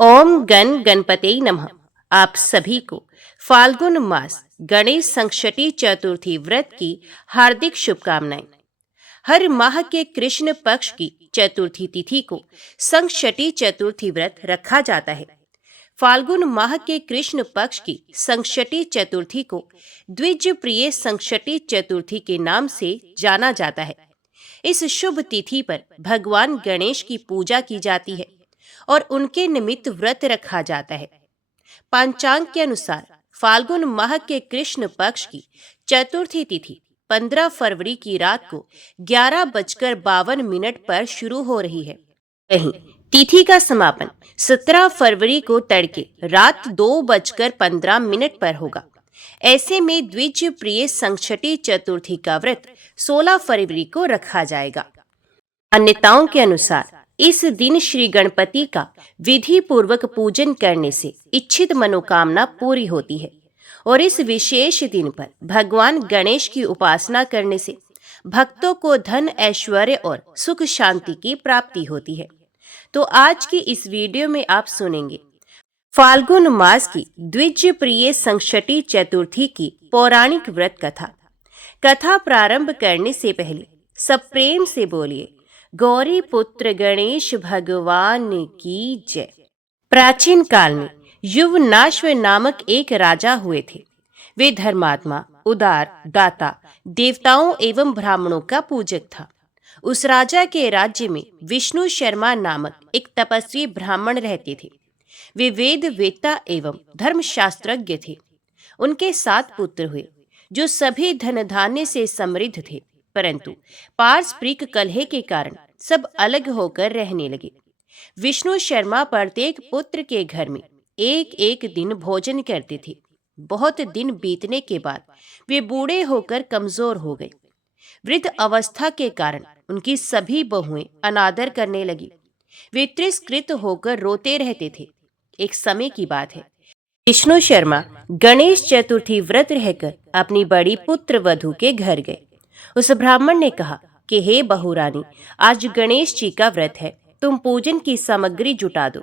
ओम गण गणपते नमः। आप सभी को फाल्गुन मास गणेश संकष्टी चतुर्थी व्रत की हार्दिक शुभकामनाएं। हर माह के कृष्ण पक्ष की चतुर्थी तिथि को संकष्टी चतुर्थी व्रत रखा जाता है। फाल्गुन माह के कृष्ण पक्ष की संकष्टी चतुर्थी को द्विज प्रिय संकष्टी चतुर्थी के नाम से जाना जाता है। इस शुभ तिथि पर भगवान गणेश की पूजा की जाती है और उनके निमित्त व्रत रखा जाता है। पंचांग के अनुसार फाल्गुन माह के कृष्ण पक्ष की चतुर्थी तिथि 15 फरवरी की रात को 11:52 पर शुरू हो रही है। वहीं तिथि का समापन 17 फरवरी को तड़के रात 2:15 पर होगा। ऐसे में द्विज प्रिय संकष्टी चतुर्थी का व्रत 16 फरवरी को रखा जाएगा। मान्यताओं के अनुसार इस दिन श्री गणपति का विधि पूर्वक पूजन करने से इच्छित मनोकामना पूरी होती है और इस विशेष दिन पर भगवान गणेश की उपासना करने से भक्तों को धन, ऐश्वर्य और सुख शांति की प्राप्ति होती है। तो आज की इस वीडियो में आप सुनेंगे फाल्गुन मास की द्विज प्रिय संकष्टी चतुर्थी की पौराणिक व्रत कथा। कथा प्रारंभ करने से पहले सब प्रेम से बोलिए गौरी पुत्र गणेश भगवान की जय। प्राचीन काल में युवनाश्व नामक एक राजा हुए थे। वे धर्मात्मा, उदार, दाता, देवताओं एवं ब्राह्मणों का पूजक था। उस राजा के राज्य में विष्णु शर्मा नामक एक तपस्वी ब्राह्मण रहते थे। वे वेद वेत्ता एवं धर्मशास्त्रज्ञ थे। उनके 7 पुत्र हुए जो सभी धन धान्य से समृद्ध थे, परंतु पारस्परिक कलह के कारण सब अलग होकर रहने लगे। विष्णु शर्मा प्रत्येक पुत्र के घर में एक एक दिन भोजन करते थे। बहुत दिन बीतने के बाद वे बूढ़े होकर कमजोर हो गए। वृद्ध अवस्था के कारण उनकी सभी बहुएं अनादर करने लगी। वे तिरस्कृत होकर रोते रहते थे। एक समय की बात है, विष्णु शर्मा गणेश चतुर्थी व्रत रहकर अपनी बड़ी पुत्र वधू के घर गए। उस ब्राह्मण ने कहा कि हे बहुरानी, आज गणेश जी का व्रत है, तुम पूजन की सामग्री जुटा दो।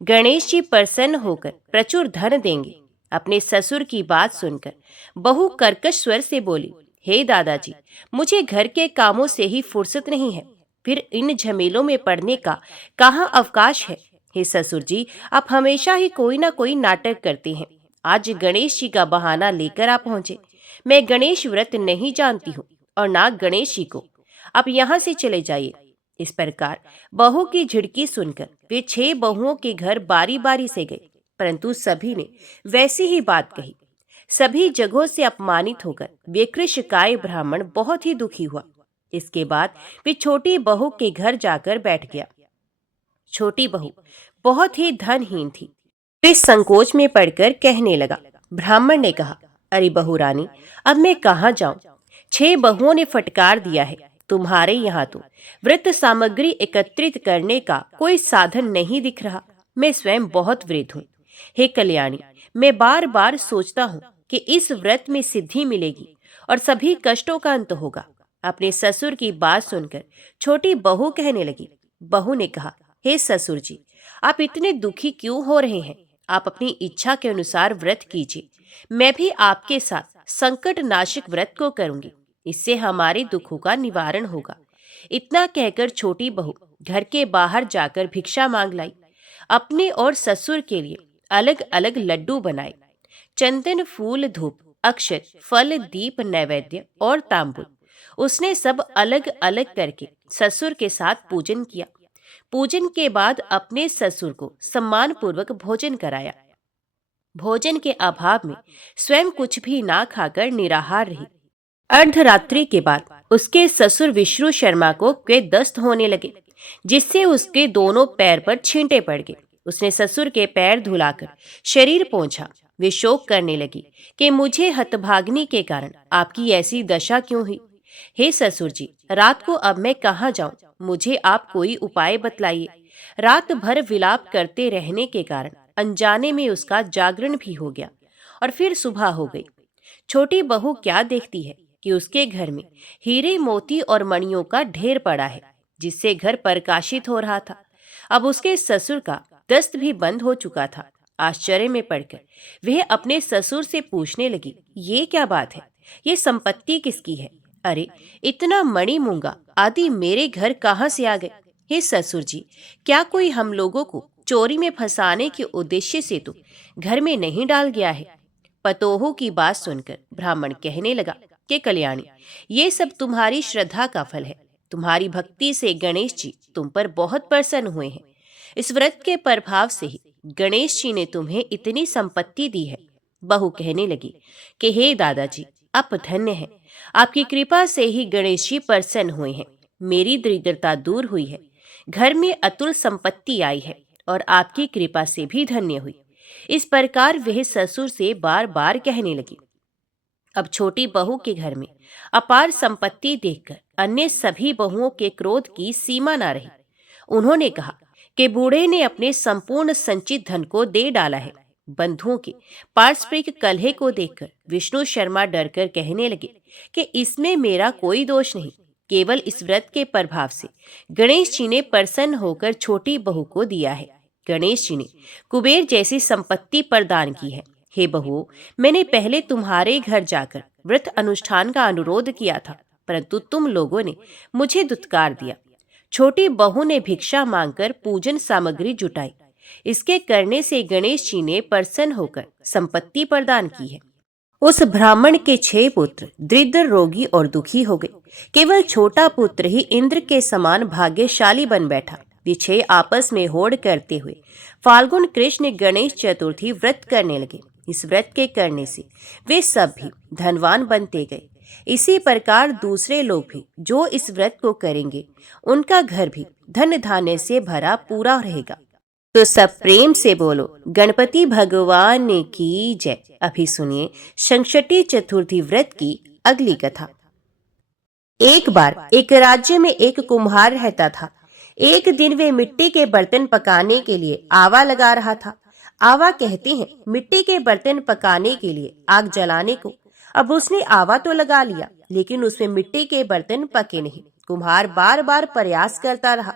गणेश जी प्रसन्न होकर प्रचुर धन देंगे। अपने ससुर की बात सुनकर बहू कर्कश स्वर से बोली, हे दादाजी, मुझे घर के कामों से ही फुर्सत नहीं है, फिर इन झमेलों में पड़ने का कहाँ अवकाश है। हे ससुर जी, आप हमेशा ही कोई ना कोई नाटक करते हैं। आज गणेश जी का बहाना लेकर आप पहुंचे। मैं गणेश व्रत नहीं जानती हूँ और ना गणेश जी को। आप यहाँ से चले जाइए। इस प्रकार बहू की झिड़की सुनकर वे 6 बहुओं के घर बारी बारी से गए, परंतु सभी ने वैसी ही बात कही। सभी जगहों से अपमानित होकर वे कृशकाय ब्राह्मण बहुत ही दुखी हुआ। इसके बाद वे छोटी बहू के घर जाकर बैठ गया। छोटी बहू बहुत ही धनहीन थी। वे संकोच में पड़कर कहने लगा। ब्राह्मण ने कहा, अरे बहू रानी, अब मैं कहाँ जाऊं? 6 बहुओं ने फटकार दिया है। तुम्हारे यहाँ तो व्रत सामग्री एकत्रित करने का कोई साधन नहीं दिख रहा। मैं स्वयं बहुत वृद्ध हूँ। हे कल्याणी, मैं बार बार सोचता हूँ कि इस व्रत में सिद्धि मिलेगी और सभी कष्टों का अंत होगा। अपने ससुर की बात सुनकर छोटी बहू कहने लगी। बहू ने कहा, हे ससुर जी, आप इतने दुखी क्यों हो रहे हैं? आप अपनी इच्छा के अनुसार व्रत कीजिए। मैं भी आपके साथ संकट नाशक व्रत को करूंगी। इससे हमारे दुखों का निवारण होगा। इतना कहकर छोटी बहू घर के बाहर जाकर भिक्षा मांग लाई। अपने और ससुर के लिए अलग अलग लड्डू बनाए। चंदन, फूल, धूप, अक्षत, फल, दीप, नैवेद्य और तांबुल उसने सब अलग अलग करके ससुर के साथ पूजन किया। पूजन के बाद अपने ससुर को सम्मान पूर्वक भोजन कराया। भोजन के अभाव में स्वयं कुछ भी ना खाकर निराहार रही। अर्धरात्रि के बाद उसके ससुर विष्णु शर्मा को दस्त होने लगे, जिससे उसके दोनों पैर पर छींटे पड़ गए। उसने ससुर के पैर धुलाकर शरीर पोंछा। वे शोक करने लगी कि मुझे हतभाग्नि के कारण आपकी ऐसी दशा क्यों हुई। हे ससुर जी, रात को अब मैं कहाँ जाऊं? मुझे आप कोई उपाय बतलाइए। रात भर विलाप करते रहने के कारण अनजाने में उसका जागरण भी हो गया और फिर सुबह हो गई। छोटी बहू क्या देखती है कि उसके घर में हीरे, मोती और मणियों का ढेर पड़ा है, जिससे घर प्रकाशित हो रहा था। अब उसके ससुर का दस्त भी बंद हो चुका था। आश्चर्य में पड़कर वह अपने ससुर से पूछने लगी, ये क्या बात है? ये संपत्ति किसकी है? अरे, इतना मणि मूंगा आदि मेरे घर कहाँ से आ गए? हे ससुर जी, क्या कोई हम लोगों को चोरी में फंसाने के उद्देश्य से तो घर में नहीं डाल गया है? पतोहू की बात सुनकर ब्राह्मण कहने लगा कि कल्याणी, ये सब तुम्हारी श्रद्धा का फल है। तुम्हारी भक्ति से गणेश जी तुम पर बहुत प्रसन्न हुए हैं। इस व्रत के प्रभाव से ही गणेश जी ने तुम्हें इतनी संपत्ति दी है। बहू कहने लगी कि हे दादाजी, आप धन्य हैं। आपकी कृपा से ही गणेश जी प्रसन्न हुए हैं। मेरी दरिद्रता दूर हुई है। घर में अतुल संपत्ति आई है और आपकी कृपा से भी धन्य हुई। इस प्रकार वह ससुर से बार बार कहने लगी। अब छोटी बहू के घर में अपार संपत्ति देखकर अन्य सभी बहुओं के क्रोध की सीमा न रही। उन्होंने कहा कि बूढ़े ने अपने संपूर्ण संचित धन को दे डाला है। बंधुओं के पारस्परिक कलह को देखकर विष्णु शर्मा डरकर कहने लगे कि इसमें मेरा कोई दोष नहीं, केवल इस व्रत के प्रभाव से गणेश जी ने प्रसन्न होकर छोटी बहू को दिया है। गणेश जी ने कुबेर जैसी संपत्ति प्रदान की है। हे बहू, मैंने पहले तुम्हारे घर जाकर व्रत अनुष्ठान का अनुरोध किया था, परंतु तुम लोगों ने मुझे दुत्कार दिया। छोटी बहू ने भिक्षा मांगकर पूजन सामग्री जुटाई। इसके करने से गणेश जी ने प्रसन्न होकर संपत्ति प्रदान की है। उस ब्राह्मण के 6 पुत्र दरिद्र, रोगी और दुखी हो गए। केवल छोटा पुत्र ही इंद्र के समान भाग्यशाली बन बैठा। वे 6 आपस में होड़ करते हुए फाल्गुन कृष्ण गणेश चतुर्थी व्रत करने लगे। इस व्रत के करने से वे सब भी धनवान बनते गए। इसी प्रकार दूसरे लोग भी जो इस व्रत को करेंगे, उनका घर भी धन धान्य से भरा पूरा रहेगा। तो सब प्रेम से बोलो, गणपति भगवान की जय। अभी सुनिए संकष्टी चतुर्थी व्रत की अगली कथा। एक बार एक राज्य में एक कुम्हार रहता था। एक दिन वे मिट्टी के बर्तन पकाने के लिए आवा लगा रहा था। आवा कहते हैं मिट्टी के बर्तन पकाने के लिए आग जलाने को। अब उसने आवा तो लगा लिया, लेकिन उसमें मिट्टी के बर्तन पके नहीं। कुम्हार बार बार प्रयास करता रहा,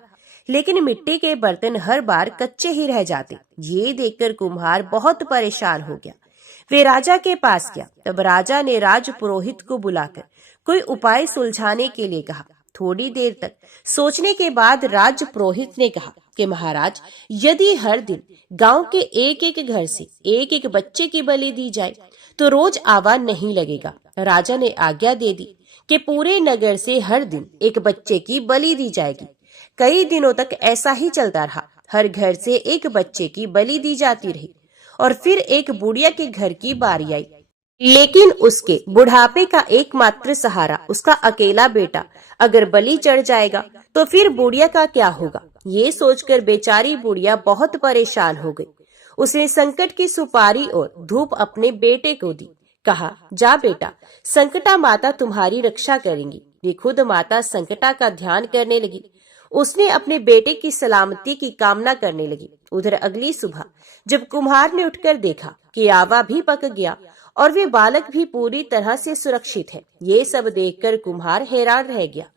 लेकिन मिट्टी के बर्तन हर बार कच्चे ही रह जाते। ये देखकर कुम्हार बहुत परेशान हो गया। वे राजा के पास गया। तब राजा ने राज पुरोहित को बुलाकर कोई उपाय सुलझाने के लिए कहा। थोड़ी देर तक सोचने के बाद राज पुरोहित ने कहा कि महाराज, यदि हर दिन गांव के एक एक घर से एक एक बच्चे की बलि दी जाए तो रोज आवा नहीं लगेगा। राजा ने आज्ञा दे दी कि पूरे नगर से हर दिन एक बच्चे की बलि दी जाएगी। कई दिनों तक ऐसा ही चलता रहा। हर घर से एक बच्चे की बलि दी जाती रही और फिर एक बुढ़िया के घर की बारी आई, लेकिन उसके बुढ़ापे का एकमात्र सहारा उसका अकेला बेटा अगर बलि चढ़ जाएगा तो फिर बुढ़िया का क्या होगा? ये सोचकर बेचारी बुढ़िया बहुत परेशान हो गई। उसने संकट की सुपारी और धूप अपने बेटे को दी। कहा, जा बेटा, संकटा माता तुम्हारी रक्षा करेंगी। वे खुद माता संकटा का ध्यान करने लगी। उसने अपने बेटे की सलामती की कामना करने लगी। उधर अगली सुबह जब कुम्हार ने उठकर देखा कि आवा भी पक गया और वे बालक भी पूरी तरह से सुरक्षित है, ये सब देखकर कुम्हार हैरान रह गया।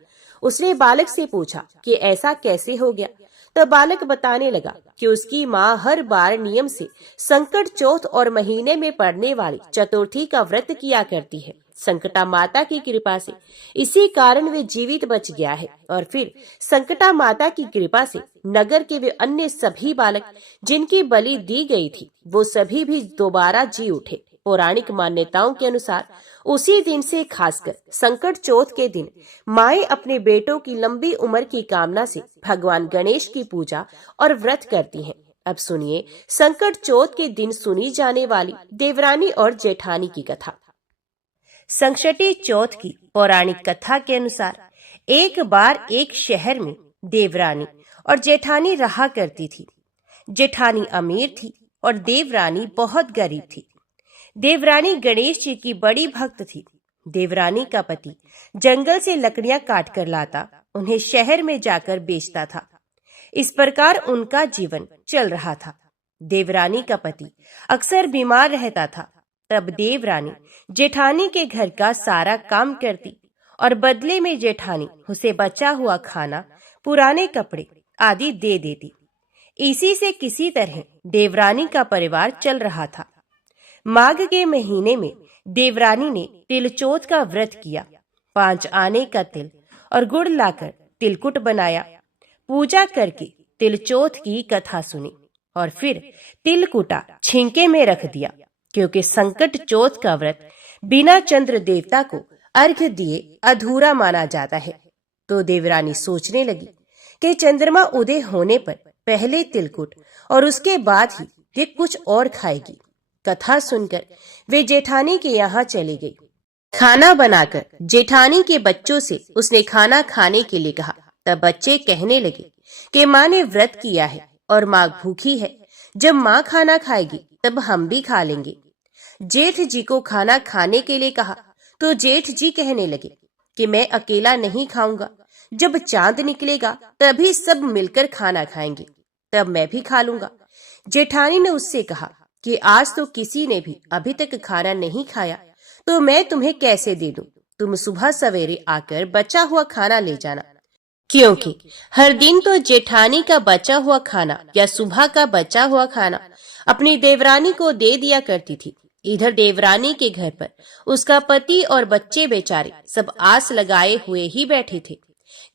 उसने बालक से पूछा कि ऐसा कैसे हो गया? तब बालक बताने लगा कि उसकी माँ हर बार नियम से संकट चौथ और महीने में पड़ने वाली चतुर्थी का व्रत किया करती है। संकटा माता की कृपा से इसी कारण वे जीवित बच गया है। और फिर संकटा माता की कृपा से नगर के वे अन्य सभी बालक जिनकी बलि दी गई थी, वो सभी भी दोबारा जी उठे। पौराणिक मान्यताओं के अनुसार उसी दिन से खासकर संकट चौथ के दिन माएं अपने बेटों की लंबी उम्र की कामना से भगवान गणेश की पूजा और व्रत करती हैं। अब सुनिए संकट चौथ के दिन सुनी जाने वाली देवरानी और जेठानी की कथा। संकष्टी चौथ की पौराणिक कथा के अनुसार एक बार एक शहर में देवरानी और जेठानी रहा करती थी। जेठानी अमीर थी और देवरानी बहुत गरीब थी। देवरानी गणेश जी की बड़ी भक्त थी। देवरानी का पति जंगल से लकड़ियां काट कर लाता, उन्हें शहर में जाकर बेचता था। इस प्रकार उनका जीवन चल रहा था। देवरानी का पति अक्सर बीमार रहता था। तब देवरानी जेठानी के घर का सारा काम करती और बदले में जेठानी उसे बचा हुआ खाना, पुराने कपड़े आदि दे देती। इसी से किसी तरह देवरानी का परिवार चल रहा था। माघ के महीने में देवरानी ने तिलचोथ का व्रत किया। 5 आने का तिल और गुड़ लाकर तिलकुट बनाया। पूजा करके तिलचोथ की कथा सुनी और फिर तिलकुटा छिंके में रख दिया, क्योंकि संकट चौथ का व्रत बिना चंद्र देवता को अर्घ्य दिए अधूरा माना जाता है। तो देवरानी सोचने लगी कि चंद्रमा उदय होने पर पहले तिलकुट और उसके बाद ही वे कुछ और खाएगी। कथा सुनकर वे जेठानी के यहाँ चली गई। खाना बनाकर जेठानी के बच्चों से उसने खाना खाने के लिए कहा। तब बच्चे कहने लगे कि माँ ने व्रत किया है और माँ भूखी है, जब माँ खाना खाएगी तब हम भी खा लेंगे। जेठ जी को खाना खाने के लिए कहा तो जेठ जी कहने लगे कि मैं अकेला नहीं खाऊंगा, जब चांद निकलेगा तभी सब मिलकर खाना खाएंगे, तब मैं भी खा लूंगा। जेठानी ने उससे कहा कि आज तो किसी ने भी अभी तक खाना नहीं खाया, तो मैं तुम्हें कैसे दे दूं? तुम सुबह सवेरे आकर बचा हुआ खाना ले जाना। क्योंकि हर दिन तो जेठानी का बचा हुआ खाना या सुबह का बचा हुआ खाना अपनी देवरानी को दे दिया करती थी। इधर देवरानी के घर पर उसका पति और बच्चे बेचारे सब आस लगाए हुए ही बैठे थे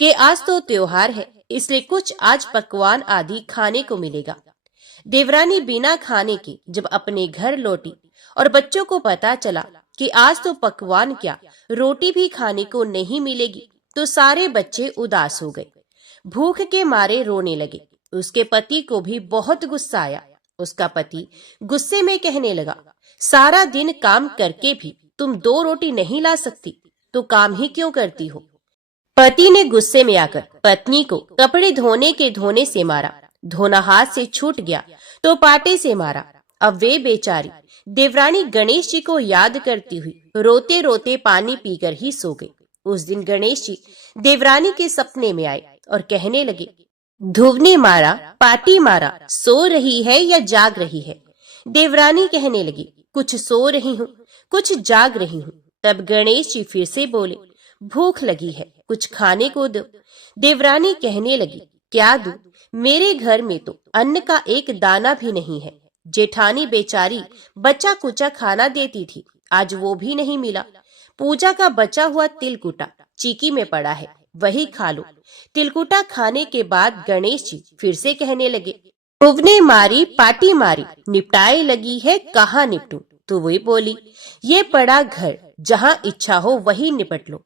कि आज तो त्योहार है, इसलिए कुछ आज पकवान आदि खाने को मिलेगा। देवरानी बिना खाने के जब अपने घर लौटी और बच्चों को पता चला कि आज तो पकवान क्या रोटी भी खाने को नहीं मिलेगी, तो सारे बच्चे उदास हो गए, भूख के मारे रोने लगे। उसके पति को भी बहुत गुस्सा आया। उसका पति गुस्से में कहने लगा, सारा दिन काम करके भी तुम 2 रोटी नहीं ला सकती, तो काम ही क्यों करती हो? पति ने गुस्से में आकर पत्नी को कपड़े धोने से मारा। धोना हाथ से छूट गया तो पाटे से मारा। अब वे बेचारी देवरानी गणेश जी को याद करती हुई रोते रोते पानी पीकर ही सो गई। उस दिन गणेश जी देवरानी के सपने में आए और कहने लगे, धुवने मारा, पाटी मारा, सो रही है या जाग रही है? देवरानी कहने लगी, कुछ सो रही हूँ, कुछ जाग रही हूँ। तब गणेश जी फिर से बोले, भूख लगी है, कुछ खाने को दो। देवरानी कहने लगी, क्या दूं? मेरे घर में तो अन्न का एक दाना भी नहीं है। जेठानी बेचारी बचा कुचा खाना देती थी, आज वो भी नहीं मिला। पूजा का बचा हुआ तिलकुटा चीकी में पड़ा है, वही खा लो। तिलकुटा खाने के बाद गणेश जी फिर से कहने लगे, भुवने मारी, पाटी मारी, निपटाए लगी है, कहाँ निपटूं? तो वही बोली, ये पड़ा घर, जहाँ इच्छा हो वही निपट लो।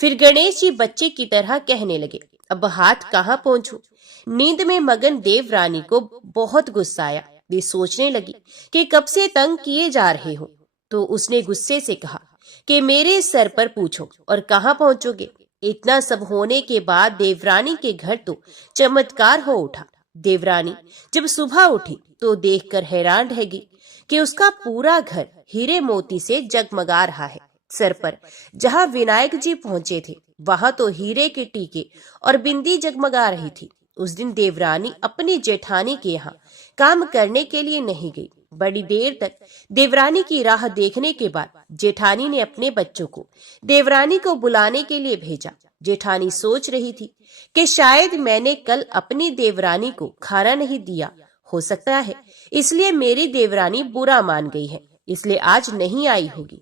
फिर गणेश जी बच्चे की तरह कहने लगे, अब हाथ कहाँ पहुंचूं? नींद में मगन देवरानी को बहुत गुस्सा आया। वे सोचने लगी कि कब से तंग किए जा रहे हो। तो उसने गुस्से से कहा कि मेरे सर पर पूछो और कहाँ पहुंचोगे? इतना सब होने के बाद देवरानी के घर तो चमत्कार हो उठा। देवरानी जब सुबह उठी तो देखकर हैरान रह गई कि उसका पूरा घर हीरे मोती से जगमगा रहा है। सर पर जहाँ विनायक जी पहुंचे थे वहां तो हीरे के टीके और बिंदी जगमगा रही थी। उस दिन देवरानी अपनी जेठानी के यहाँ काम करने के लिए नहीं गई। बड़ी देर तक देवरानी की राह देखने के बाद जेठानी ने अपने बच्चों को देवरानी को बुलाने के लिए भेजा। जेठानी सोच रही थी कि शायद मैंने कल अपनी देवरानी को खाना नहीं दिया, हो सकता है इसलिए मेरी देवरानी बुरा मान गई है, इसलिए आज नहीं आई होगी।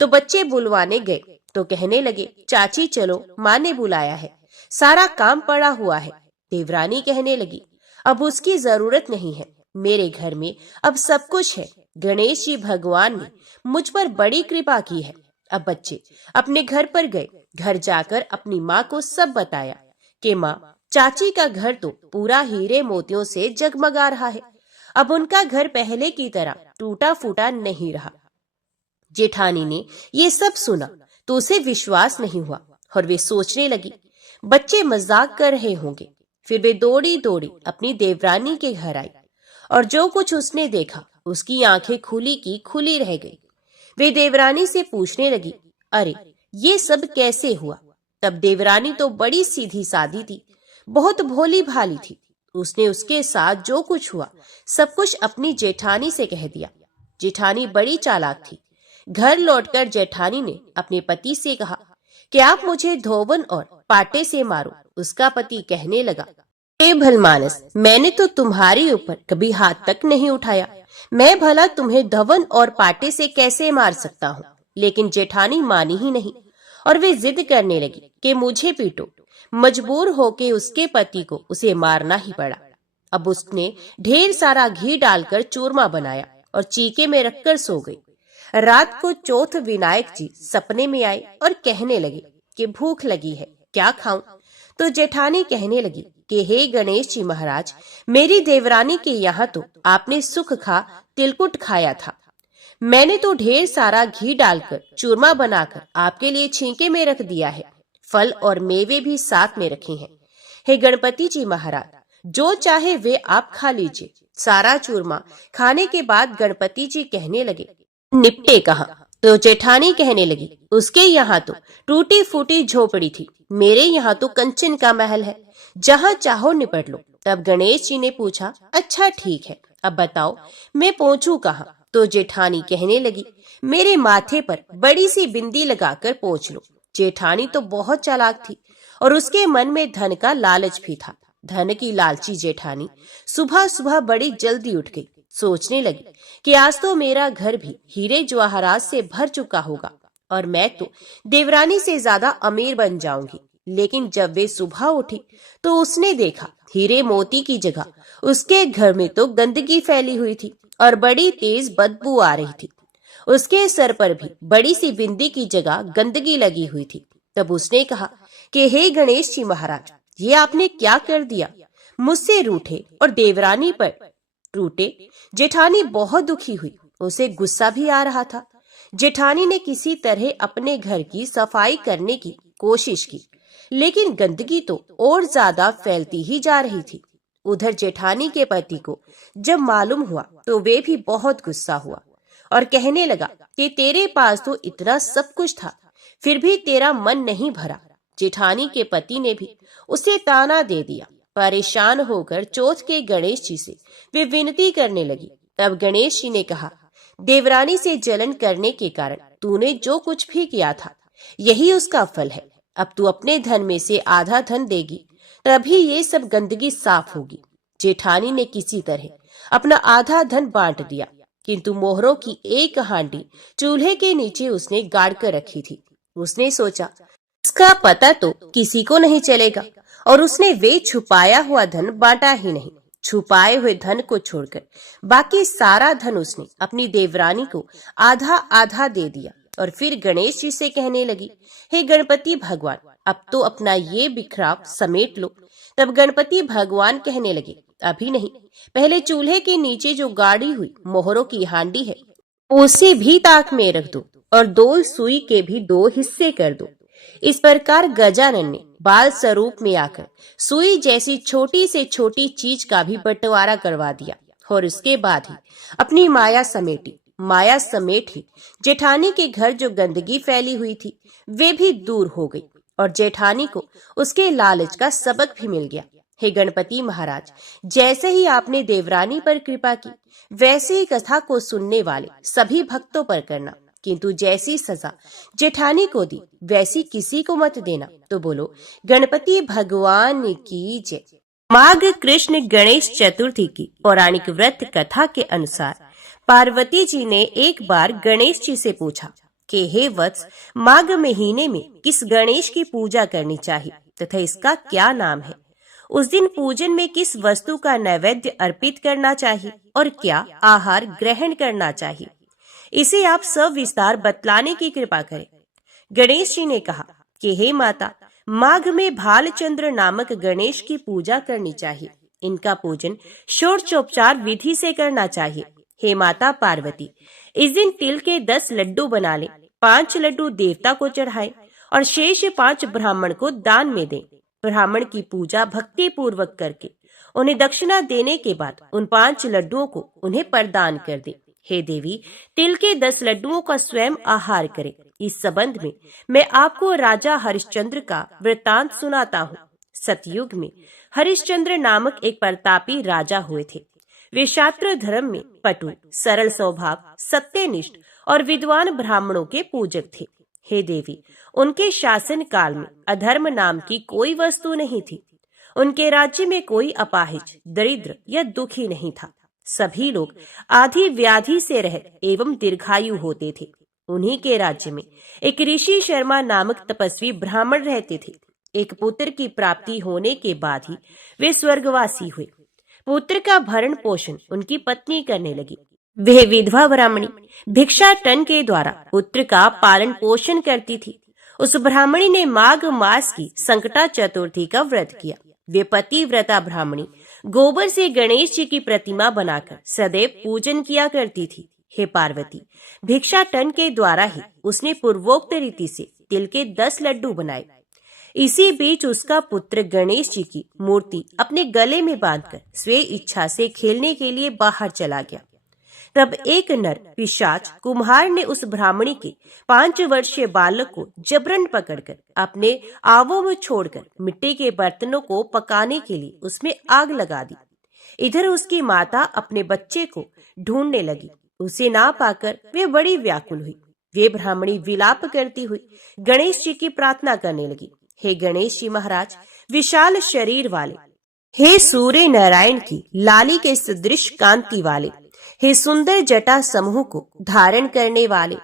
तो बच्चे बुलवाने गए तो कहने लगे, चाची चलो, माँ ने बुलाया है, सारा काम पड़ा हुआ है। देवरानी कहने लगी, अब उसकी जरूरत नहीं है, मेरे घर में अब सब कुछ है। गणेश जी भगवान ने मुझ पर बड़ी कृपा की है। अब बच्चे अपने घर पर गए। घर जाकर अपनी माँ को सब बताया कि माँ, चाची का घर तो पूरा हीरे मोतियों से जगमगा रहा है। अब उनका घर पहले की तरह टूटा फूटा नहीं रहा। जेठानी ने ये सब सुना तो उसे विश्वास नहीं हुआ और वे सोचने लगी, बच्चे मजाक कर रहे होंगे। फिर वे दौड़ी दौड़ी अपनी देवरानी के घर आई और जो कुछ उसने देखा उसकी आंखें खुली की खुली रह गई। वे देवरानी से पूछने लगी, अरे ये सब कैसे हुआ? तब देवरानी तो बड़ी सीधी सादी थी, बहुत भोली भाली थी। उसने उसके साथ जो कुछ हुआ सब कुछ अपनी जेठानी से कह दिया। जेठानी बड़ी चालाक थी। घर लौटकर जेठानी ने अपने पति से कहा कि आप मुझे धोवन और पाटे से मारो। उसका पति कहने लगा हे भलमानस, मैंने तो तुम्हारे ऊपर कभी हाथ तक नहीं उठाया। मैं भला तुम्हें धवन और पाटे से कैसे मार सकता हूँ। लेकिन जेठानी मानी ही नहीं और वे जिद करने लगी कि मुझे पीटो। मजबूर होके उसके पति को उसे मारना ही पड़ा। अब उसने ढेर सारा घी डालकर चूरमा बनाया और चीके में रखकर सो गई। रात को चौथ विनायक जी सपने में आए और कहने लगे कि भूख लगी है, क्या खाऊं। तो जेठानी कहने लगी कि हे गणेश जी महाराज, मेरी देवरानी के यहाँ तो आपने सुख खा तिलकुट खाया था। मैंने तो ढेर सारा घी डालकर चूरमा बनाकर आपके लिए छींके में रख दिया है। फल और मेवे भी साथ में रखे हैं। हे गणपति जी महाराज, जो चाहे वे आप खा लीजिए। सारा चूरमा खाने के बाद गणपति जी कहने लगे, निपटे कहाँ। तो जेठानी कहने लगी, उसके यहाँ तो टूटी फूटी झोपड़ी थी, मेरे यहाँ तो कंचन का महल है, जहाँ चाहो निपट लो। तब गणेश जी ने पूछा, अच्छा ठीक है, अब बताओ मैं पहुँचूं कहाँ। तो जेठानी कहने लगी, मेरे माथे पर बड़ी सी बिंदी लगाकर पहुँच लो। जेठानी तो बहुत चालाक थी और उसके मन में धन का लालच भी था। धन की लालची जेठानी सुबह सुबह बड़ी जल्दी उठ गई। सोचने लगी कि आज तो मेरा घर भी हीरे जवाहरात से भर चुका होगा और मैं तो देवरानी से ज्यादा अमीर बन जाऊंगी। लेकिन जब वे सुबह उठी तो उसने देखा हीरे मोती की जगह उसके घर में तो गंदगी फैली हुई थी और बड़ी तेज बदबू आ रही थी। उसके सर पर भी बड़ी सी बिंदी की जगह गंदगी लगी हुई थी। तब उसने कहा कि हे गणेश जी महाराज, ये आपने क्या कर दिया। मुझसे रूठे और देवरानी पर रूठे। जेठानी बहुत दुखी हुई, उसे गुस्सा भी आ रहा था। जेठानी ने किसी तरह अपने घर की सफाई करने की कोशिश की, लेकिन गंदगी तो और ज्यादा फैलती ही जा रही थी। उधर जेठानी के पति को जब मालूम हुआ तो वे भी बहुत गुस्सा हुआ और कहने लगा कि तेरे पास तो इतना सब कुछ था, फिर भी तेरा मन नहीं भरा। जेठानी के पति ने भी उसे ताना दे दिया। परेशान होकर चौथ के गणेश जी से वे विनती करने लगी। तब गणेश जी ने कहा, देवरानी से जलन करने के कारण तूने जो कुछ भी किया था, यही उसका फल है। अब तू अपने धन में से आधा धन देगी, तभी ये सब गंदगी साफ होगी। जेठानी ने किसी तरह अपना आधा धन बांट दिया, किंतु मोहरों की एक हांडी चूल्हे के नीचे उसने गाड़ कर रखी थी। उसने सोचा, इसका पता तो किसी को नहीं चलेगा, और उसने वे छुपाया हुआ धन बांटा ही नहीं। छुपाए हुए धन को छोड़कर बाकी सारा धन उसने अपनी देवरानी को आधा आधा दे दिया और फिर गणेश जी से कहने लगी, हे गणपति भगवान, अब तो अपना ये बिखराव समेट लो। तब गणपति भगवान कहने लगे, अभी नहीं, पहले चूल्हे के नीचे जो गाड़ी हुई मोहरों की हांडी है उसे भी ताक में रख दो और दो सुई के भी 2 हिस्से कर दो। इस प्रकार गजानन ने बाल स्वरूप में आकर सुई जैसी छोटी से छोटी चीज का भी बंटवारा करवा दिया और उसके बाद ही अपनी माया समेटी। माया समेट ही जेठानी के घर जो गंदगी फैली हुई थी वे भी दूर हो गई और जेठानी को उसके लालच का सबक भी मिल गया। हे गणपति महाराज, जैसे ही आपने देवरानी पर कृपा की, वैसे ही कथा को सुनने वाले सभी भक्तों पर करना, किंतु जैसी सजा जेठानी को दी वैसी किसी को मत देना। तो बोलो गणपति भगवान की जय। माघ कृष्ण गणेश चतुर्थी की पौराणिक व्रत कथा के अनुसार पार्वती जी ने एक बार गणेश जी से पूछा कि हे वत्स, माघ महीने में किस गणेश की पूजा करनी चाहिए तथा इसका क्या नाम है। उस दिन पूजन में किस वस्तु का नैवेद्य अर्पित करना चाहिए और क्या आहार ग्रहण करना चाहिए, इसे आप सविस्तार बतलाने की कृपा करें। गणेश जी ने कहा कि हे माता, माघ में भालचंद्र नामक गणेश की पूजा करनी चाहिए। इनका पूजन षोडशोपचार विधि से करना चाहिए। हे माता पार्वती, इस दिन तिल के 10 लड्डू बना लें, 5 लड्डू देवता को चढ़ाएं और शेष 5 ब्राह्मण को दान में दें। ब्राह्मण की पूजा भक्ति पूर्वक करके उन्हें दक्षिणा देने के बाद उन 5 लड्डुओं को उन्हें प्रदान कर दें। हे देवी, तिल के 10 लड्डुओं का स्वयं आहार करें। इस संबंध में मैं आपको राजा हरिश्चंद्र का वृत्तांत सुनाता हूँ। सतयुग में हरिश्चंद्र नामक एक प्रतापी राजा हुए थे। वे शास्त्र धर्म में पटु, सरल स्वभाव, सत्यनिष्ठ और विद्वान ब्राह्मणों के पूजक थे। हे देवी, उनके शासन काल में अधर्म नाम की कोई वस्तु नहीं थी उनके राज्य में कोई अपाहिज, दरिद्र या दुखी नहीं था। सभी लोग आधी व्याधि से रहित एवं दीर्घायु होते थे। उन्हीं के राज्य में एक ऋषि शर्मा नामक तपस्वी ब्राह्मण रहते थे। एक पुत्र की प्राप्ति होने के बाद ही वे स्वर्गवासी हुए। पुत्र का भरण पोषण उनकी पत्नी करने लगी। वह विधवा ब्राह्मणी भिक्षाटन के द्वारा पुत्र का पालन पोषण करती थी। उस ब्राह्मणी ने माघ मास की संकटा चतुर्थी का व्रत किया। वे पतिव्रता ब्राह्मणी गोबर से गणेश जी की प्रतिमा बनाकर सदैव पूजन किया करती थी। हे पार्वती, भिक्षाटन के द्वारा ही उसने पूर्वोक्त रीति से तिल के 10 लड्डू बनाए। इसी बीच उसका पुत्र गणेश जी की मूर्ति अपने गले में बांधकर स्वे इच्छा से खेलने के लिए बाहर चला गया। तब एक नर पिशाच कुम्हार ने उस ब्राह्मणी के 5 वर्षीय बालक को जबरन पकड़कर अपने आवों में छोड़कर मिट्टी के बर्तनों को पकाने के लिए उसमें आग लगा दी। इधर उसकी माता अपने बच्चे को ढूंढने लगी। उसे ना पाकर वे बड़ी व्याकुल हुई। वे ब्राह्मणी विलाप करती हुई गणेश जी की प्रार्थना करने लगी। हे गणेश जी महाराज, विशाल शरीर वाले, हे सूर्य नारायण की लाली के सदृश कांति वाले, हे सुंदर जटा समूह को धारण करने वाले,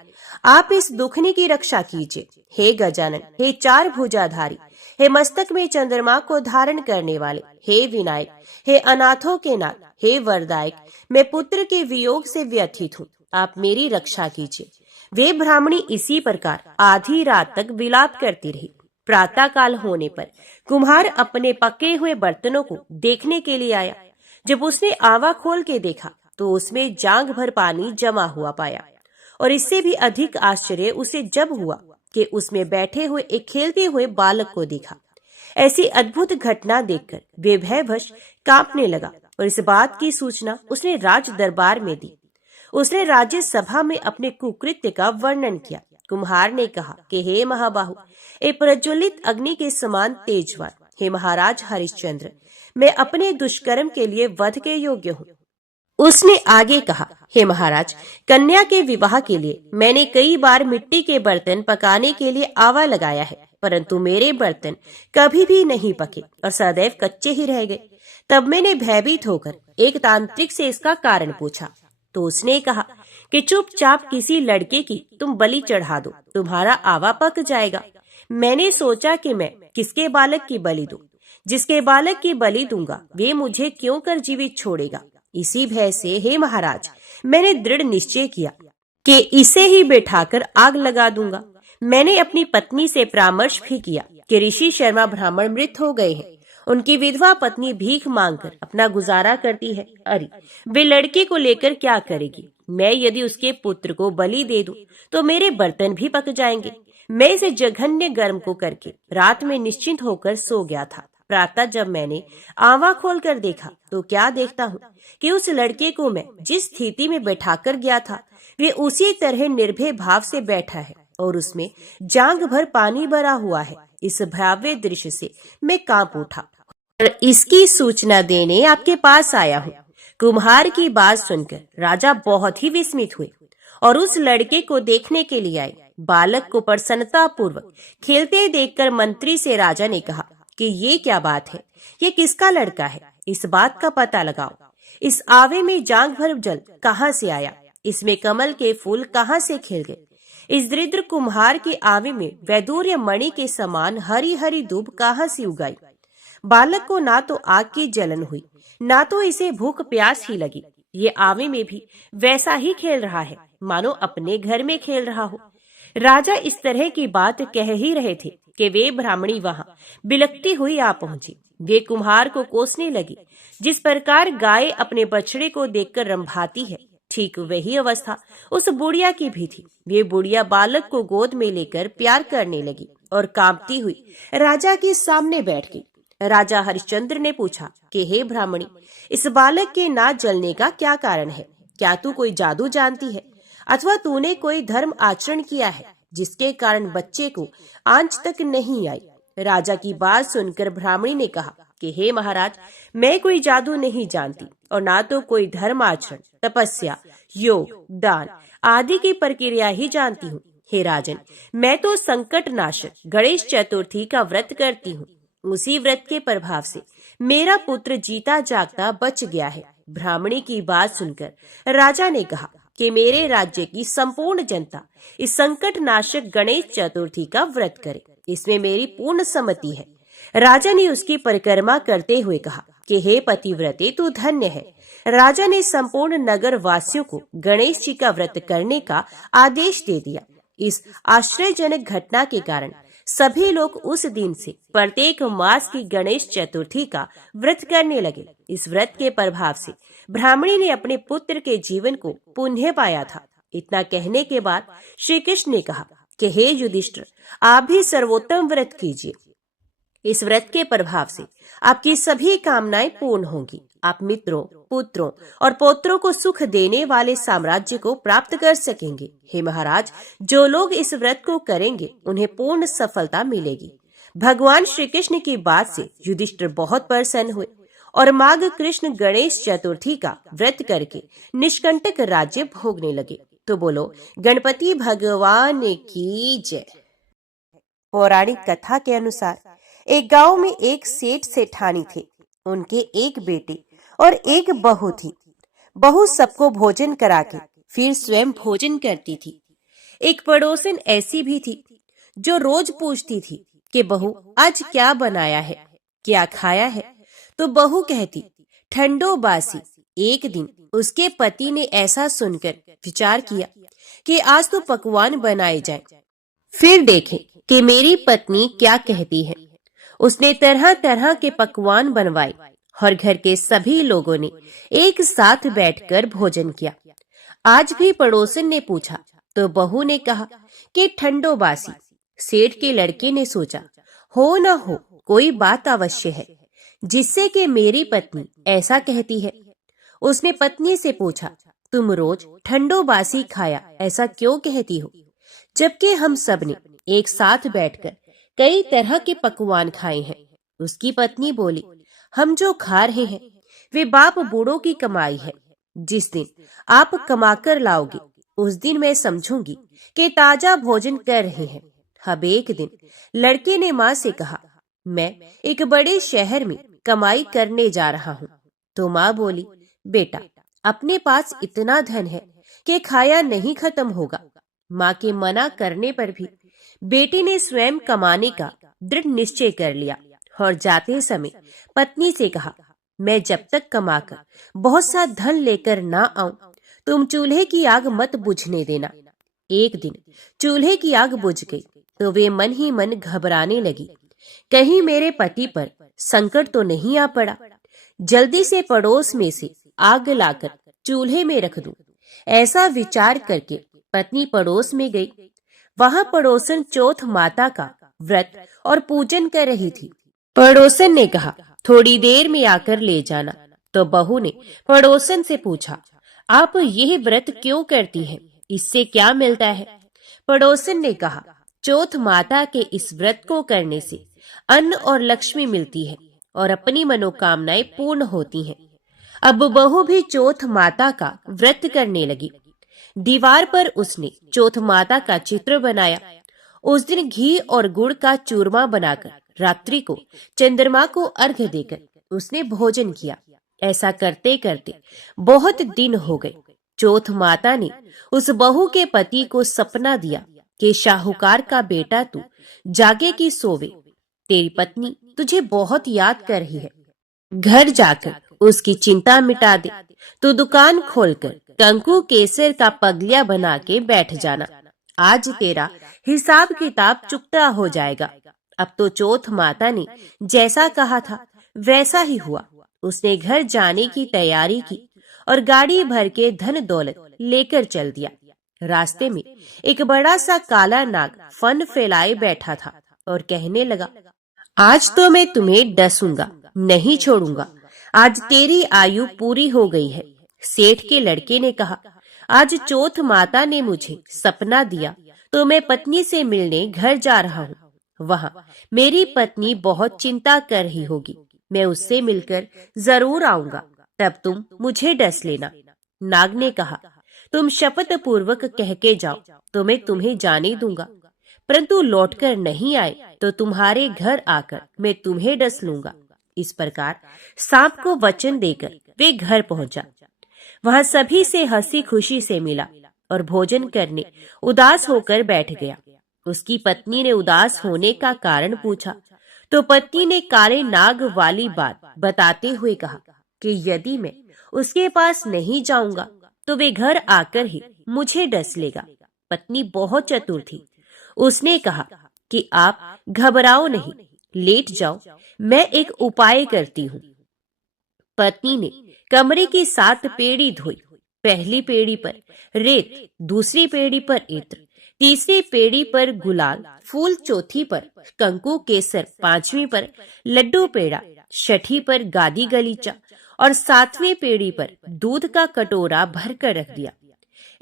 आप इस दुखनी की रक्षा कीजिए। हे गजानन, हे 4 भुजाधारी, हे मस्तक में चंद्रमा को धारण करने वाले, हे विनायक, हे अनाथों के नाथ, हे वरदायक, मैं पुत्र के वियोग से व्यथित हूँ, आप मेरी रक्षा कीजिए। वे ब्राह्मणी इसी प्रकार आधी रात तक विलाप करती रही। प्रातः काल होने पर कुम्हार अपने पके हुए बर्तनों को देखने के लिए आया। जब उसने आवा खोल के देखा तो उसमें जांग भर पानी जमा हुआ पाया। और इससे भी अधिक आश्चर्य उसे जब हुआ कि उसमें बैठे हुए एक खेलते हुए बालक को देखा। ऐसी अद्भुत घटना देखकर वे भयवश कांपने लगा और इस बात की सूचना उसने राज दरबार में दी। उसने राज्य सभा में अपने कुकृत्य का वर्णन किया। कुम्हार ने कहा कि हे महाबाहु, ए प्रज्वलित अग्नि के समान तेजवान, हे महाराज हरिश्चंद्र, मैं अपने दुष्कर्म के लिए वध के योग्य हूँ। उसने आगे कहा, हे महाराज, कन्या के विवाह के लिए मैंने कई बार मिट्टी के बर्तन पकाने के लिए आवा लगाया है, परंतु मेरे बर्तन कभी भी नहीं पके और सदैव कच्चे ही रह गए। तब मैंने भयभीत होकर एक तांत्रिक से इसका कारण पूछा तो उसने कहा कि चुपचाप किसी लड़के की तुम बलि चढ़ा दो, तुम्हारा आवा पक जाएगा। मैंने सोचा कि मैं किसके बालक की बलि दूं? जिसके बालक की बलि दूंगा वे मुझे क्यों कर जीवित छोड़ेगा। इसी भय से हे महाराज, मैंने दृढ़ निश्चय किया कि इसे ही बैठाकर आग लगा दूंगा। मैंने अपनी पत्नी से परामर्श भी किया कि ऋषि शर्मा ब्राह्मण मृत हो गए हैं। उनकी विधवा पत्नी भीख मांगकर अपना गुजारा करती है। अरे, वे लड़के को लेकर क्या करेगी? मैं यदि उसके पुत्र को बलि दे दूं तो मेरे बर्तन भी पक जाएंगे। मैं इसे जघन्य गर्म को करके रात में निश्चिंत होकर सो गया था। प्रातः जब मैंने आवा खोलकर देखा तो क्या देखता हूँ कि उस लड़के को मैं जिस स्थिति में बैठाकर गया था वे उसी तरह निर्भय भाव से बैठा है और उसमें जांग भर पानी भरा हुआ है। इस भयावह दृश्य से मैं कांप उठा और इसकी सूचना देने आपके पास आया हूँ। कुम्हार की बात सुनकर राजा बहुत ही विस्मित हुए और उस लड़के को देखने के लिए आए। बालक को प्रसन्नता पूर्वक खेलते देखकर मंत्री से राजा ने कहा कि ये क्या बात है, ये किसका लड़का है? इस बात का पता लगाओ। इस आवे में जांग भर जल कहाँ से आया? इसमें कमल के फूल कहाँ से खिल गए? इस दरिद्र कुम्हार के आवे में वैदूर्य मणि के समान हरी हरी दूब कहाँ से उगाई? बालक को ना तो आग की जलन हुई, ना तो इसे भूख प्यास ही लगी। ये आवे में भी वैसा ही खेल रहा है मानो अपने घर में खेल रहा हो। राजा इस तरह की बात कह ही रहे थे कि वे ब्राह्मणी वहां बिलखती हुई आ पहुंची। वे कुम्हार को कोसने लगी। जिस प्रकार गाय अपने बछड़े को देखकर रंभाती है, ठीक वही अवस्था उस बुढ़िया की भी थी। वे बुढ़िया बालक को गोद में लेकर प्यार करने लगी और कांपती हुई राजा के सामने बैठ गई। राजा हरिश्चंद्र ने पूछा कि हे ब्राह्मणी, इस बालक के ना जलने का क्या कारण है? क्या तू कोई जादू जानती है अथवा तूने कोई धर्म आचरण किया है जिसके कारण बच्चे को आंच तक नहीं आई? राजा की बात सुनकर ब्राह्मणी ने कहा कि हे महाराज, मैं कोई जादू नहीं जानती और ना तो कोई धर्म आचरण, तपस्या, योग, दान आदि की प्रक्रिया ही जानती हूँ। हे राजन, मैं तो संकट नाशक गणेश चतुर्थी का व्रत करती हूँ। उसी व्रत के प्रभाव से मेरा पुत्र जीता जागता बच गया है। ब्राह्मणी की बात सुनकर राजा ने कहा कि मेरे राज्य की संपूर्ण जनता इस संकट नाशक गणेश चतुर्थी का व्रत करे। इसमें मेरी पूर्ण सम्मति है। राजा ने उसकी परिक्रमा करते हुए कहा कि हे पतिव्रते, तू धन्य है। राजा ने संपूर्ण नगर वासियों को गणेश जी का व्रत करने का आदेश दे दिया। इस आश्चर्यजनक घटना के कारण सभी लोग उस दिन से प्रत्येक मास की गणेश चतुर्थी का व्रत करने लगे। इस व्रत के प्रभाव से ब्राह्मणी ने अपने पुत्र के जीवन को पुनः पाया था। इतना कहने के बाद श्री कृष्ण ने कहा कि हे युधिष्ठिर, आप भी सर्वोत्तम व्रत कीजिए। इस व्रत के प्रभाव से आपकी सभी कामनाएं पूर्ण होंगी। आप मित्रों, पुत्रों और पौत्रों को सुख देने वाले साम्राज्य को प्राप्त कर सकेंगे। हे महाराज, जो लोग इस व्रत को करेंगे उन्हें पूर्ण सफलता मिलेगी। भगवान श्री कृष्ण की बात से युधिष्ठिर बहुत प्रसन्न हुए और माघ कृष्ण गणेश चतुर्थी का व्रत करके निष्कंटक राज्य भोगने लगे। तो बोलो गणपति भगवान की जय। पौराणिक कथा के अनुसार एक गांव में एक सेठ सेठानी थे। उनके एक बेटे और एक बहू थी। बहू सबको भोजन करा के फिर स्वयं भोजन करती थी। एक पड़ोसन ऐसी भी थी जो रोज पूछती थी कि बहू आज क्या बनाया है, क्या खाया है। तो बहू कहती ठंडो बासी। एक दिन उसके पति ने ऐसा सुनकर विचार किया कि आज तो पकवान बनाए जाएं। फिर देखें कि मेरी पत्नी क्या कहती है। उसने तरह तरह के पकवान बनवाए और घर के सभी लोगों ने एक साथ बैठकर भोजन किया। आज भी पड़ोसन ने पूछा तो बहू ने कहा कि ठंडो बासी। सेठ के लड़के ने सोचा हो न हो कोई बात अवश्य है जिससे कि मेरी पत्नी ऐसा कहती है। उसने पत्नी से पूछा तुम रोज ठंडो बासी खाया ऐसा क्यों कहती हो, जबकि हम सब ने एक साथ बैठकर कई तरह के पकवान खाए हैं। उसकी पत्नी बोली हम जो खा रहे हैं वे बाप बूढ़ों की कमाई है। जिस दिन आप कमाकर लाओगे उस दिन मैं समझूंगी कि ताजा भोजन कर रहे हैं। अब एक दिन लड़के ने माँ से कहा मैं एक बड़े शहर में कमाई करने जा रहा हूँ। तो माँ बोली बेटा अपने पास इतना धन है कि खाया नहीं खत्म होगा। माँ के मना करने पर भी बेटे ने स्वयं कमाने का दृढ़ निश्चय कर लिया और जाते समय पत्नी से कहा मैं जब तक कमाकर बहुत सा धन लेकर ना आऊं तुम चूल्हे की आग मत बुझने देना। एक दिन चूल्हे की आग बुझ गई तो वे मन ही मन घबराने लगी, कहीं मेरे पति पर संकट तो नहीं आ पड़ा। जल्दी से पड़ोस में से आग लाकर चूल्हे में रख दूं। ऐसा विचार करके पत्नी पड़ोस में गई। वहां पड़ोसन चौथ माता का व्रत और पूजन कर रही थी। पड़ोसन ने कहा थोड़ी देर में आकर ले जाना। तो बहू ने पड़ोसन से पूछा आप यह व्रत क्यों करती हैं, इससे क्या मिलता है। पड़ोसन ने कहा चौथ माता के इस व्रत को करने से अन्न और लक्ष्मी मिलती है और अपनी मनोकामनाएं पूर्ण होती हैं। अब बहू भी चौथ माता का व्रत करने लगी। दीवार पर उसने चौथ माता का चित्र बनाया। उस दिन घी और गुड़ का चूरमा बनाकर रात्रि को चंद्रमा को अर्घ्य देकर उसने भोजन किया। ऐसा करते करते बहुत दिन हो गए। चौथ माता ने उस बहू के पति को सपना दिया कि शाहूकार का बेटा तू जागे की सोवे, तेरी पत्नी तुझे बहुत याद कर रही है। घर जाकर उसकी चिंता मिटा दे। तू दुकान खोलकर कंकु केसर का पगलिया बना के बैठ जाना। आज तेरा हिसाब किताब चुकता हो जाएगा। अब तो चौथ माता ने जैसा कहा था वैसा ही हुआ। उसने घर जाने की तैयारी की और गाड़ी भर के धन दौलत लेकर चल दिया। रास्ते में एक बड़ा सा काला नाग फन फैलाए बैठा था और कहने लगा आज तो मैं तुम्हें डसूंगा, नहीं छोड़ूंगा। आज तेरी आयु पूरी हो गई है। सेठ के लड़के ने कहा आज चौथ माता ने मुझे सपना दिया तो मैं पत्नी से मिलने घर जा रहा हूँ। वहाँ मेरी पत्नी बहुत चिंता कर रही होगी। मैं उससे मिलकर जरूर आऊंगा, तब तुम मुझे डस लेना। नाग ने कहा तुम शपथ पूर्वक कह के जाओ तो मैं तुम्हें जाने दूंगा। परंतु लौटकर नहीं आए तो तुम्हारे घर आकर मैं तुम्हें डस लूंगा। इस प्रकार सांप को वचन देकर वे घर पहुंचा। वहां सभी से हंसी खुशी से मिला और भोजन करने उदास होकर बैठ गया। उसकी पत्नी ने उदास होने का कारण पूछा तो पत्नी ने काले नाग वाली बात बताते हुए कहा कि यदि मैं उसके पास नहीं जाऊंगा तो वे घर आकर ही मुझे डस लेगा। पत्नी बहुत चतुर थी। उसने कहा कि आप घबराओ नहीं, लेट जाओ, मैं एक उपाय करती हूँ। पत्नी ने कमरे की 7 पेड़ी धोई। पहली पेड़ी पर रेत, दूसरी पेड़ी पर इत्र, तीसरी पेड़ी पर गुलाल फूल, चौथी पर कंकु केसर, 5वीं पर लड्डू पेड़ा, 6ठी पर गादी गलीचा और 7वीं पेड़ी पर दूध का कटोरा भरकर रख दिया।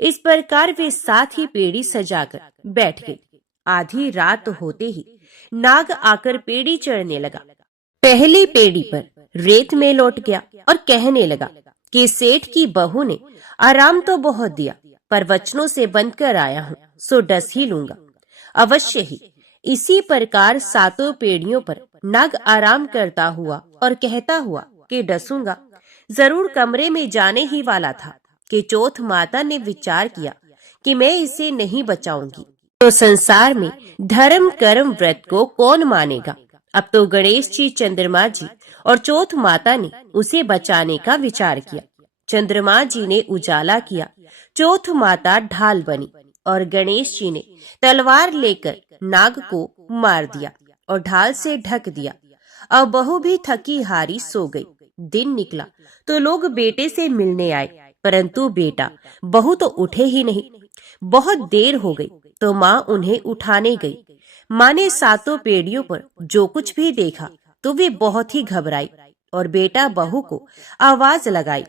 इस प्रकार वे 7 ही पेड़ी सजाकर बैठ गई। आधी रात होते ही नाग आकर पेड़ी चढ़ने लगा। पहली पेड़ी पर रेत में लौट गया और कहने लगा कि सेठ की बहू ने आराम तो बहुत दिया, पर वचनों से बंध कर आया हूँ, सो डस ही लूंगा अवश्य ही। इसी प्रकार 7 पेड़ियों पर नाग आराम करता हुआ और कहता हुआ कि डसूंगा। जरूर कमरे में जाने ही वाला था कि चौथ माता ने विचार किया कि मैं इसे नहीं बचाऊंगी तो संसार में धर्म कर्म व्रत को कौन मानेगा। अब तो गणेश जी, चंद्रमा जी और चौथ माता ने उसे बचाने का विचार किया। चंद्रमा जी ने उजाला किया, चौथ माता ढाल बनी और गणेश जी ने तलवार लेकर नाग को मार दिया और ढाल से ढक दिया। अब बहू भी थकी हारी सो गई। दिन निकला तो लोग बेटे से मिलने आए, परंतु बेटा बहू तो उठे ही नहीं। बहुत देर हो गई तो माँ उन्हें उठाने गई। माँ ने 7 पेड़ियों पर जो कुछ भी देखा तो वे बहुत ही घबराई और बेटा बहू को आवाज लगाई।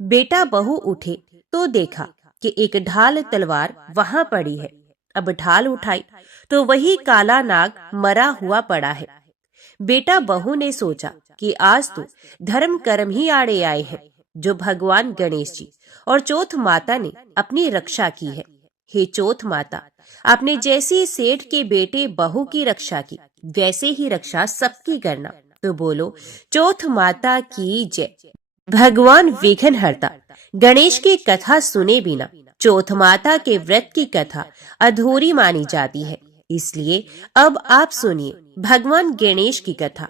बेटा बहू उठे तो देखा कि एक ढाल तलवार वहां पड़ी है। अब ढाल उठाई तो वही काला नाग मरा हुआ पड़ा है। बेटा बहू ने सोचा कि आज तो धर्म कर्म ही आड़े आए हैं, जो भगवान गणेश जी और चौथ माता ने अपनी रक्षा की है। हे चौथ माता, आपने जैसी सेठ के बेटे बहू की रक्षा की, वैसे ही रक्षा सबकी करना। तो बोलो चौथ माता की जय। भगवान विघ्नहर्ता गणेश की कथा सुने बिना चौथ माता के व्रत की कथा अधूरी मानी जाती है। इसलिए अब आप सुनिए भगवान गणेश की कथा।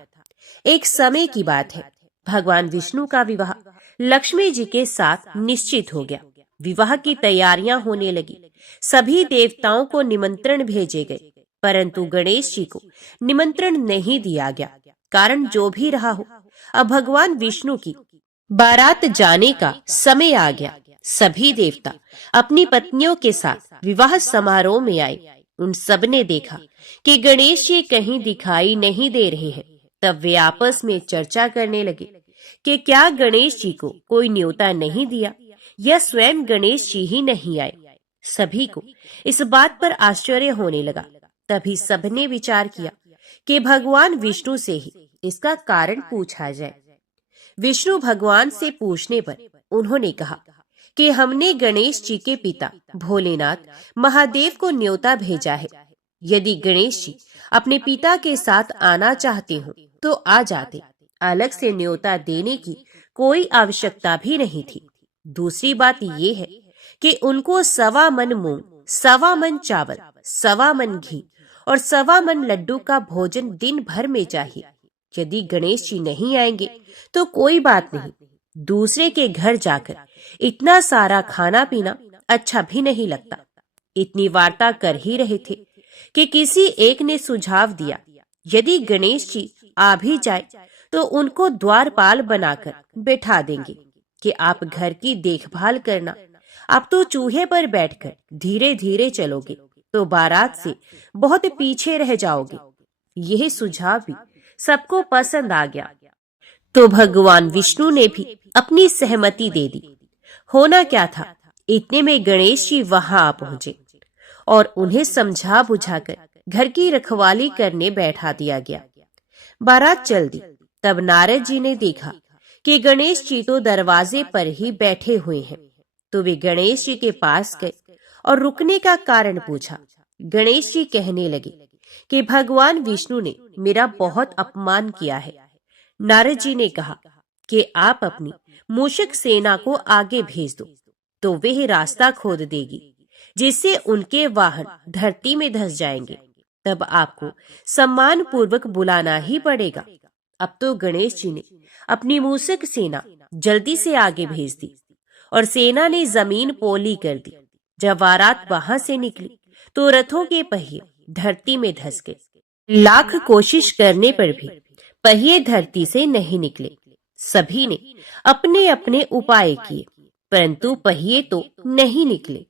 एक समय की बात है, भगवान विष्णु का विवाह लक्ष्मी जी के साथ निश्चित हो गया। विवाह की तैयारियां होने लगी। सभी देवताओं को निमंत्रण भेजे गए, परंतु गणेश जी को निमंत्रण नहीं दिया गया। कारण जो भी रहा हो, अब भगवान विष्णु की बारात जाने का समय आ गया। सभी देवता अपनी पत्नियों के साथ विवाह समारोह में आए। उन सब ने देखा कि गणेश जी कहीं दिखाई नहीं दे रहे हैं। तब वे आपस में चर्चा करने लगे कि क्या गणेश जी को कोई न्योता नहीं दिया या स्वयं गणेश जी ही नहीं आए। सभी को इस बात पर आश्चर्य होने लगा। तभी सबने विचार किया कि भगवान विष्णु से ही इसका कारण पूछा जाए। विष्णु भगवान से पूछने पर उन्होंने कहा कि हमने गणेश जी के पिता भोलेनाथ महादेव को न्योता भेजा है। यदि गणेश जी अपने पिता के साथ आना चाहते हो तो आ जाते, अलग से न्योता देने की कोई आवश्यकता भी नहीं थी। दूसरी बात ये है कि उनको 1.25 मन मूंग, 1.25 मन चावल, 1.25 मन घी और 1.25 मन लड्डू का भोजन दिन भर में चाहिए। यदि गणेश जी नहीं आएंगे तो कोई बात नहीं, दूसरे के घर जाकर इतना सारा खाना पीना अच्छा भी नहीं लगता। इतनी वार्ता कर ही रहे थे कि किसी एक ने सुझाव दिया, यदि गणेश जी आ भी जाए तो उनको द्वारपाल बनाकर बैठा देंगे कि आप घर की देखभाल करना। आप तो चूहे पर बैठकर धीरे धीरे चलोगे तो बारात से बहुत पीछे रह जाओगे। यह सुझाव भी सबको पसंद आ गया, तो भगवान विष्णु ने भी अपनी सहमति दे दी। होना क्या था, इतने में गणेश जी वहां आ पहुंचे और उन्हें समझा बुझाकर घर की रखवाली करने बैठा दिया गया। बारात चल दी। तब नारद जी ने देखा कि गणेश जी तो दरवाजे पर ही बैठे हुए हैं। तो वे गणेश जी के पास गए और रुकने का कारण पूछा। गणेश जी कहने लगे कि भगवान विष्णु ने मेरा बहुत अपमान किया है। नारद जी ने कहा कि आप अपनी मूषक सेना को आगे भेज दो, तो वह रास्ता खोद देगी, जिससे उनके वाहन धरती में धंस जाएंगे। तब आपको सम्मान पूर्वक बुलाना ही पड़ेगा। अब तो गणेश जी ने अपनी मूषक सेना जल्दी से आगे भेज दी और सेना ने जमीन पोली कर दी। जब बारात वहां से निकली तो रथों के पहिए धरती में धंस गए। लाख कोशिश करने पर भी पहिए धरती से नहीं निकले। सभी ने अपने अपने उपाय किए, परंतु पहिए तो नहीं निकले,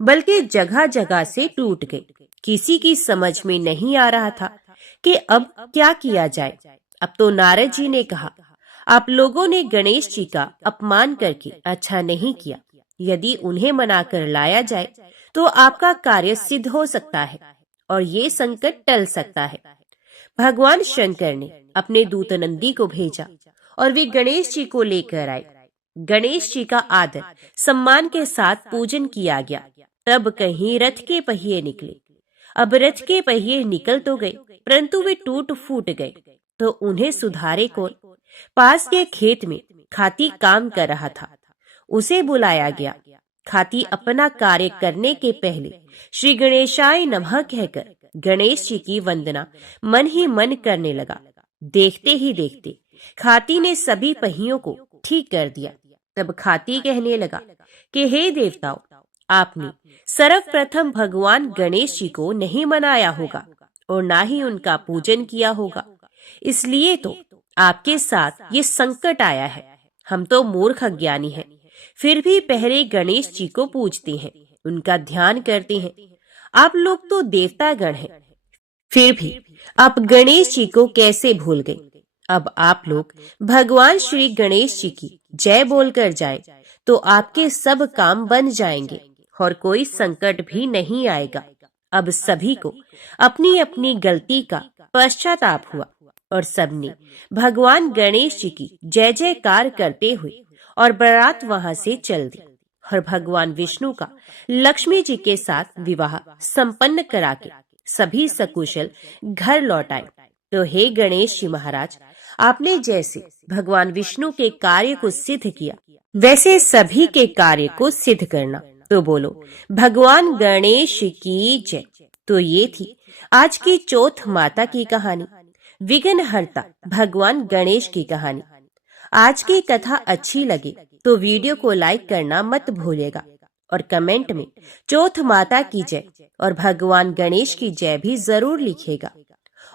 बल्कि जगह जगह से टूट गए। किसी की समझ में नहीं आ रहा था कि अब क्या किया जाए। अब तो नारद जी ने कहा, आप लोगों ने गणेश जी का अपमान करके अच्छा नहीं किया। यदि उन्हें मनाकर लाया जाए तो आपका कार्य सिद्ध हो सकता है और ये संकट टल सकता है। भगवान शंकर ने अपने दूत नंदी को भेजा और वे गणेश जी को लेकर आए। गणेश जी का आदर सम्मान के साथ पूजन किया गया। तब कहीं रथ के पहिए निकले। अब रथ के पहिए निकल तो गए, परंतु वे टूट फूट गए। तो उन्हें सुधारे कौन? पास के खेत में खाती काम कर रहा था, उसे बुलाया गया। खाती अपना कार्य करने के पहले श्री गणेशाय नमः कहकर गणेश जी की वंदना मन ही मन करने लगा। देखते ही देखते खाती ने सभी पहियों को ठीक कर दिया। तब खाती कहने लगा कि हे देवताओं, आपने सर्वप्रथम भगवान गणेश जी को नहीं मनाया होगा और ना ही उनका पूजन किया होगा, इसलिए तो आपके साथ ये संकट आया है। हम तो मूर्ख अज्ञानी हैं, फिर भी पहले गणेश जी को पूजते हैं, उनका ध्यान करते हैं। आप लोग तो देवता गण हैं, फिर भी आप गणेश जी को कैसे भूल गए? अब आप लोग भगवान श्री गणेश जी की जय बोलकर जाए तो आपके सब काम बन जाएंगे और कोई संकट भी नहीं आएगा। अब सभी को अपनी अपनी गलती का पश्चाताप हुआ और सबने भगवान गणेश जी की जय जयकार करते हुए और बारात वहां से चल दी और भगवान विष्णु का लक्ष्मी जी के साथ विवाह संपन्न करा के सभी सकुशल घर लौट आए। तो हे गणेश जी महाराज, आपने जैसे भगवान विष्णु के कार्य को सिद्ध किया, वैसे सभी के कार्य को सिद्ध करना। तो बोलो भगवान गणेश की जय। तो ये थी आज की चौथ माता की कहानी, विघ्नहर्ता भगवान गणेश की कहानी। आज की कथा अच्छी लगे तो वीडियो को लाइक करना मत भूलिएगा और कमेंट में चौथ माता की जय और भगवान गणेश की जय भी जरूर लिखिएगा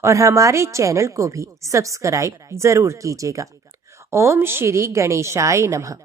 और हमारे चैनल को भी सब्सक्राइब जरूर कीजिएगा। ओम श्री गणेशाय नमः।